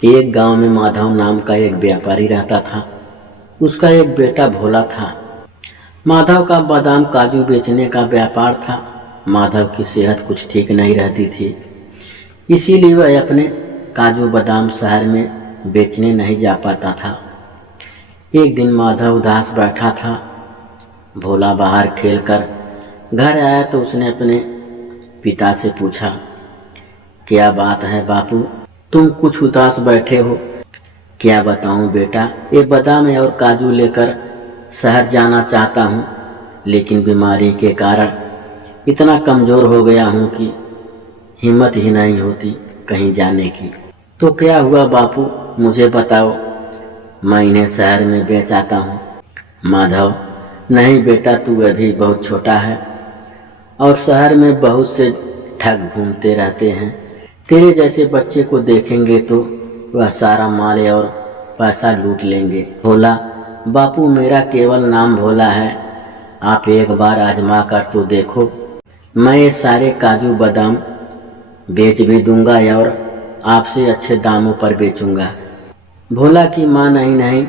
एक गांव में माधव नाम का एक व्यापारी रहता था। उसका एक बेटा भोला था। माधव का बादाम काजू बेचने का व्यापार था। माधव की सेहत कुछ ठीक नहीं रहती थी, इसीलिए वह अपने काजू बादाम शहर में बेचने नहीं जा पाता था। एक दिन माधव उदास बैठा था। भोला बाहर खेलकर घर आया तो उसने अपने पिता से पूछा, क्या बात है बापू, तुम कुछ उदास बैठे हो? क्या बताऊं बेटा, ये बादाम और काजू लेकर शहर जाना चाहता हूँ, लेकिन बीमारी के कारण इतना कमज़ोर हो गया हूँ कि हिम्मत ही नहीं होती कहीं जाने की। तो क्या हुआ बापू, मुझे बताओ, मैं इन्हें शहर में बेच आता हूँ। माधव, नहीं बेटा, तू अभी बहुत छोटा है और शहर में बहुत से ठग घूमते रहते हैं। तेरे जैसे बच्चे को देखेंगे तो वह सारा माल और पैसा लूट लेंगे। भोला, बापू मेरा केवल नाम भोला है, आप एक बार आजमा कर तो देखो। मैं ये सारे काजू बादाम बेच भी दूंगा और आपसे अच्छे दामों पर बेचूंगा। भोला की माँ, नहीं,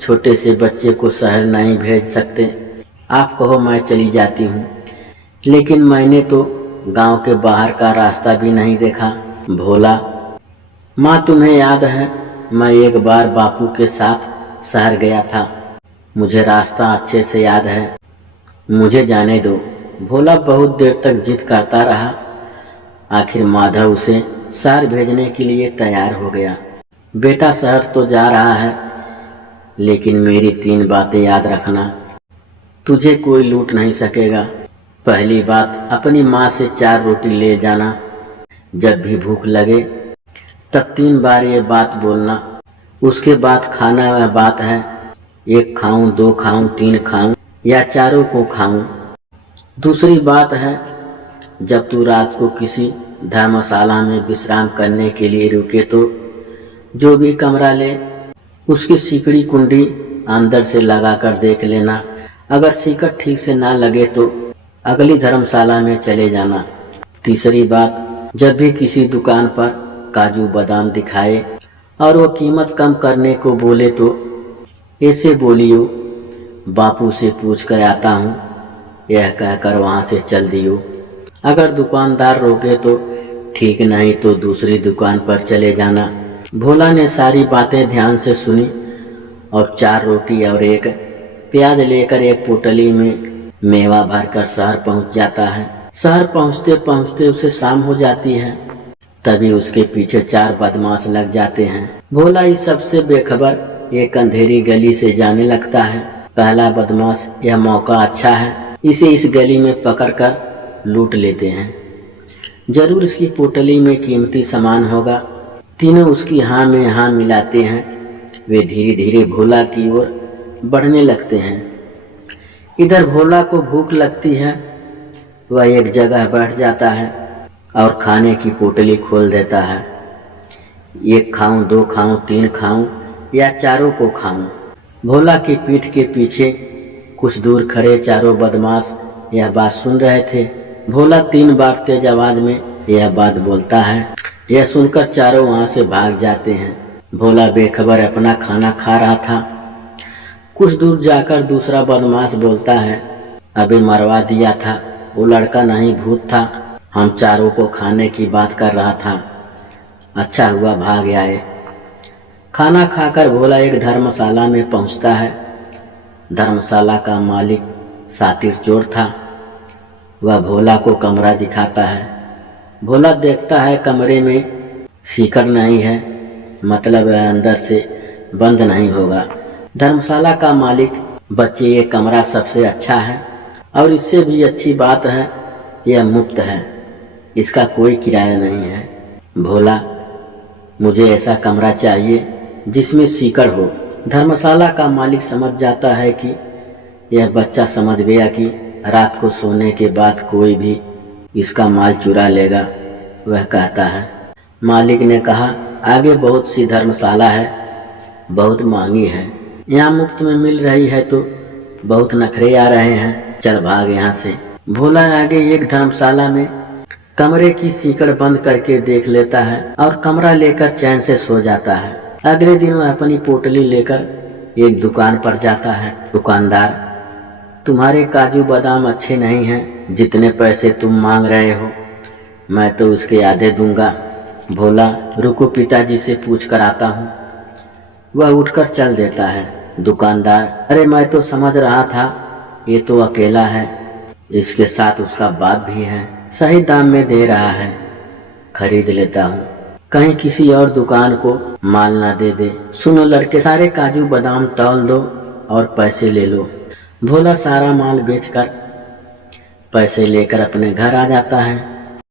छोटे से बच्चे को शहर नहीं भेज सकते। आप कहो मैं चली जाती हूँ, लेकिन मैंने तो गांव के बाहर का रास्ता भी नहीं देखा। भोला, माँ तुम्हें याद है, मैं एक बार बापू के साथ शहर गया था, मुझे रास्ता अच्छे से याद है, मुझे जाने दो। भोला बहुत देर तक जिद करता रहा। आखिर माधव उसे शहर भेजने के लिए तैयार हो गया। बेटा शहर तो जा रहा है, लेकिन मेरी 3 बातें याद रखना, तुझे कोई लूट नहीं सकेगा। पहली बात, अपनी माँ से 4 रोटी ले जाना। जब भी भूख लगे तब 3 बार ये बात बोलना। उसके बाद खाना वह बात है, 1 खाऊं, 2 खाऊं, 3 खाऊं या चारों को खाऊं। दूसरी बात है, जब तू रात को किसी धर्मशाला में विश्राम करने के लिए रुके तो जो भी कमरा ले उसकी सिकड़ी कुंडी अंदर से लगाकर देख लेना। अगर सिकड़ ठीक से ना लगे तो अगली धर्मशाला में चले जाना। तीसरी बात, जब भी किसी दुकान पर काजू बादाम दिखाए और वो कीमत कम करने को बोले तो ऐसे बोलियो, बापू से पूछ कर आता हूँ, यह कहकर वहाँ से चल दियो। अगर दुकानदार रोके तो ठीक, नहीं तो दूसरी दुकान पर चले जाना। भोला ने सारी बातें ध्यान से सुनी और 4 रोटी और 1 प्याज लेकर एक पोटली में मेवा भरकर शहर पहुँच जाता है। शहर पहुँचते पहुँचते उसे शाम हो जाती है। तभी उसके पीछे 4 बदमाश लग जाते हैं। भोला इस सबसे बेखबर एक अंधेरी गली से जाने लगता है। पहला बदमाश, यह मौका अच्छा है, इसे इस गली में पकड़कर लूट लेते हैं, जरूर इसकी पोटली में कीमती सामान होगा। तीनों उसकी हाँ में हाँ मिलाते हैं। वे धीरे धीरे भोला की ओर बढ़ने लगते हैं। इधर भोला को भूख लगती है, वह एक जगह बैठ जाता है और खाने की पोटली खोल देता है। 1 खाऊं, 2 खाऊं, 3 खाऊं या चारों को खाऊं। भोला की पीठ के पीछे कुछ दूर खड़े चारों बदमाश यह बात सुन रहे थे। भोला 3 बार तेज आवाज में यह बात बोलता है। यह सुनकर चारों वहां से भाग जाते हैं। भोला बेखबर अपना खाना खा रहा था। कुछ दूर जाकर दूसरा बदमाश बोलता है, अभी मरवा दिया था, वो लड़का नहीं भूत था, हम चारों को खाने की बात कर रहा था, अच्छा हुआ भाग आए। खाना खाकर भोला एक धर्मशाला में पहुंचता है। धर्मशाला का मालिक सातिर चोर था। वह भोला को कमरा दिखाता है। भोला देखता है कमरे में सिकड़ नहीं है, मतलब वह अंदर से बंद नहीं होगा। धर्मशाला का मालिक, बच्चे ये कमरा सबसे अच्छा है और इससे भी अच्छी बात है, यह मुफ्त है, इसका कोई किराया नहीं है। भोला, मुझे ऐसा कमरा चाहिए जिसमें सिकड़ हो। धर्मशाला का मालिक समझ जाता है कि यह बच्चा समझ गया कि रात को सोने के बाद कोई भी इसका माल चुरा लेगा। वह कहता है, मालिक ने कहा, आगे बहुत सी धर्मशाला है, बहुत महंगी है, यहाँ मुफ्त में मिल रही है तो बहुत नखरे आ रहे हैं, चल भाग यहाँ से। भोला आगे एक धर्मशाला में कमरे की सीकड़ बंद करके देख लेता है और कमरा लेकर चैन से सो जाता है। अगले दिन वह अपनी पोटली लेकर एक दुकान पर जाता है। दुकानदार, तुम्हारे काजू बादाम अच्छे नहीं हैं, जितने पैसे तुम मांग रहे हो मैं तो उसके आधे दूंगा। भोला, रुको पिताजी से पूछ कर आता हूँ। वह उठकर चल देता है। दुकानदार, अरे मैं तो समझ रहा था ये तो अकेला है, इसके साथ उसका बाप भी है, सही दाम में दे रहा है, खरीद लेता हूँ, कहीं किसी और दुकान को माल ना दे दे। सुनो लड़के, सारे काजू बादाम तौल दो और पैसे ले लो। भोला सारा माल बेचकर पैसे लेकर अपने घर आ जाता है।